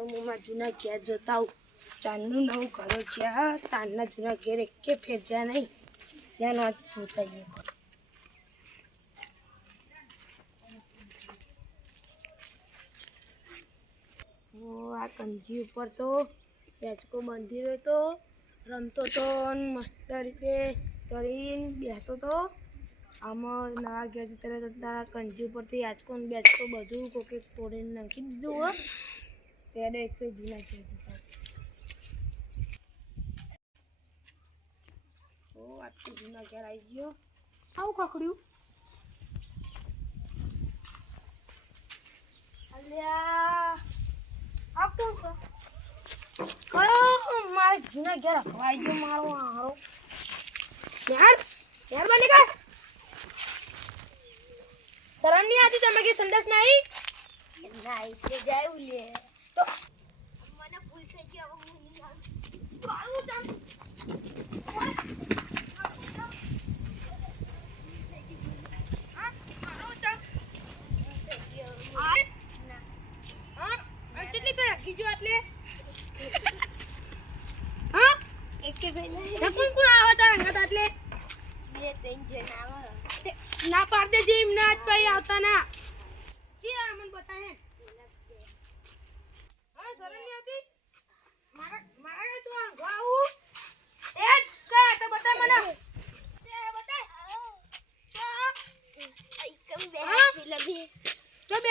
તો હું મારા જૂના ઘેર જતા આવું. ચાંદનું નવું ઘર છે. તારના જૂના ઘેર એકે ફેર જ્યાં નહીં ત્યાં વાત જોતા જઈએ. આ કંજી ઉપર તો પેચકો બાંધી રહ્યો તો રમતો તો મસ્ત રીતે ચડીને બેસતો તો. આમાં નવા ઘેર જતા હતા કંજી ઉપરથી આંચકો ને બેચકો બધું કોકે તોડીને નાખી દીધું હોય. ત્યારે એક જૂના ઘેર જતા આટલું જૂના ઘેર આવી ગયો. આવું ખખડ્યું અલ્યા આ કોણ છે? કયો મારા જૂના ઘેર હવાઈ ગયો મારો હારો. યાર યાર બની ગયો. શરમ નહીં આતી તમે કે સંદેશ નહીં? નહીં તે જાય લે તો મને ભૂલ થઈ ગઈ. હવે હું નહીં આવું તો ના પાડ દે જીમ ના પાઈ આવતા ના જી આ મને બતા હે. હા શરમ નહીં આતી મારા તો આવું એ કા તો બતા મને તે બતા તો આઈ કમ બે લગી તો બે